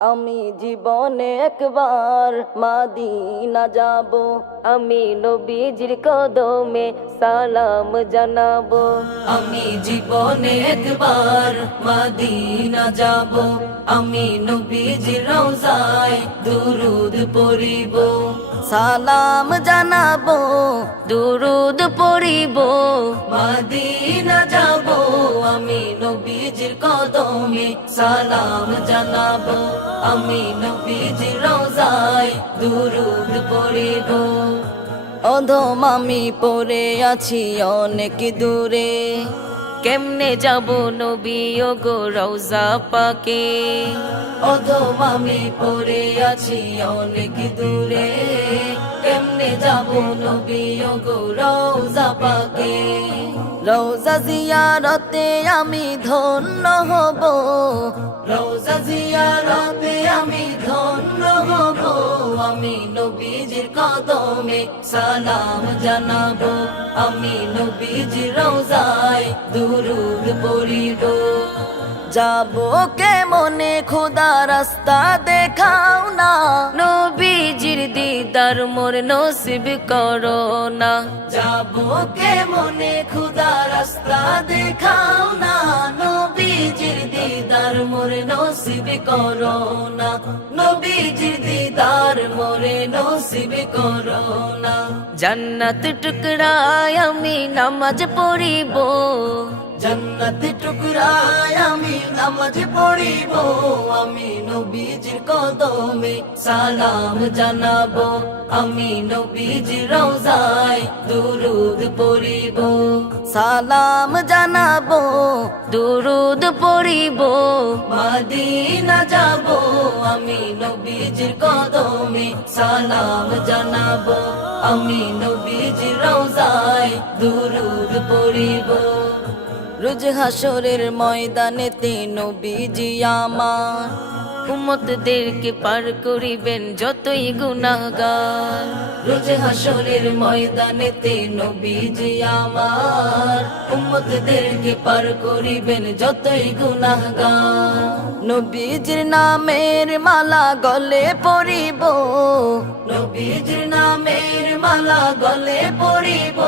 আমি জীবনে একবার মাদিনা যাব, আমি নবীজির কদমে সালাম জানাবো। আমি জীবনে একবার মাদিনা যাব, আমি নবীজির রওজায় দুরুদ পড়িব, সালাম জানাবো, দুরুদ পড়িব। মাদিনা যাব, আমি নবীজির কদমে সালাম জানাবো, আমি নবীজির রওজায় দুরুদ পড়িব। অধম আমি পড়ে আছি অনেক দূরে, কেমনে যাব নবী ও গো রওজা পাকে। অধম আমি পড়ে আছি অনেক দূরে, কেমনে যাব নবী ও গো রওজা পাকে। রওজা জিয়ারতে আমি ধন্য হব, রওজা জিয়ারতে আমি ধন্য হব। আমি নবীজির কদমে সালাম জানাবো, আমি নবীজির রওজায় দুরুদ পড়িব। যাবো কেমনে খোদা রাস্তা দেখাও না, নবীজির দিদার মোর নসিব করো না। যাবো কেমনে খোদা রাস্তা দেখাও না, নবীজির দিদার মোর নসিব করো না, নবীজির দিদার মোরে নসিব করো না। জান্নাত টুকরায় আমি নামাজ পড়িব, জান্নাত টুকরায় আমি নামাজ পড়িব। আমি নবীজির কদমে সালাম জানাবো, আমি নবীজির রওজায় দুরুদ পড়িব, সালাম জানাবো, দুরুদ পড়িব। মদিনা যাব, আমি নবীজির কদমে সালাম জানাবো, আমি নবীজির রওজায় দুরুদ পড়িব। রোজ হাসরের ময়দানেতে নবীজি আমার উম্মতদেরকে পার করিবেন যতই গুনাহগার। রোজ হাসরের ময়দানেতে নবীজি আমার উম্মতদেরকে পার করিবেন যতই গুনাহগার। নবীজির নামের মালা গলে পরিব, নবীজির নামের মালা গলে পরিব।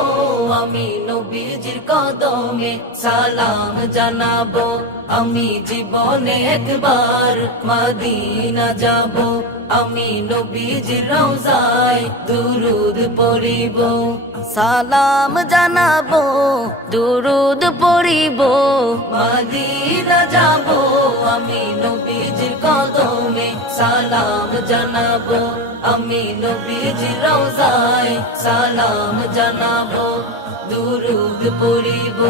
আমি নবীজির কদমে সালাম জানাবো, আমি জীবনে একবার মদিনা যাব, আমি নবীজির রওজায় দুরুদ পড়িব, সালাম জানাবো, দুরুদ পড়িব। মদিনা যাব, আমি নবীজির কদমে সালাম জানাবো, আমি নবীজির রওজায় সালাম জানাবো, দুরুদ পড়িব।